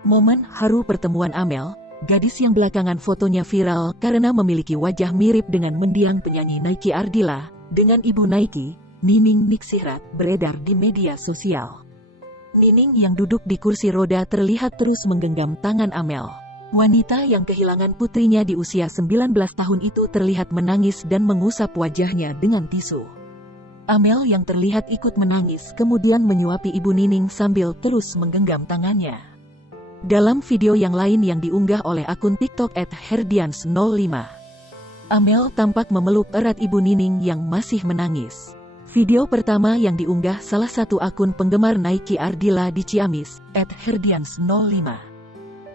Momen haru pertemuan Amel, gadis yang belakangan fotonya viral karena memiliki wajah mirip dengan mendiang penyanyi Nike Ardilla, dengan ibu Nike, Nining Nixirat, beredar di media sosial. Nining yang duduk di kursi roda terlihat terus menggenggam tangan Amel. Wanita yang kehilangan putrinya di usia 19 tahun itu terlihat menangis dan mengusap wajahnya dengan tisu. Amel yang terlihat ikut menangis kemudian menyuapi ibu Nining sambil terus menggenggam tangannya. Dalam video yang lain yang diunggah oleh akun TikTok @herdians05, Amel tampak memeluk erat ibu Nining yang masih menangis. Video pertama yang diunggah salah satu akun penggemar Nike Ardilla di Ciamis, @herdians05.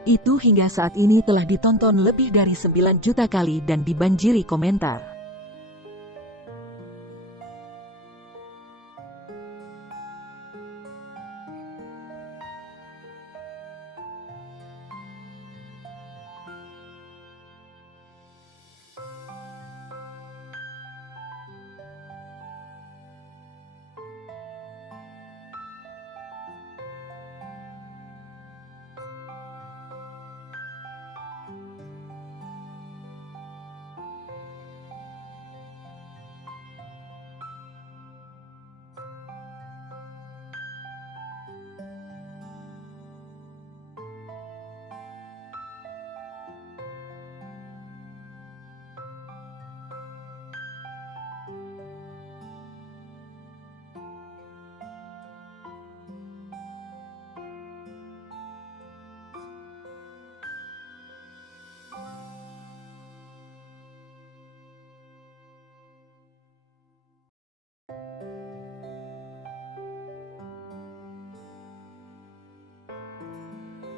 Itu hingga saat ini telah ditonton lebih dari 9 juta kali dan dibanjiri komentar.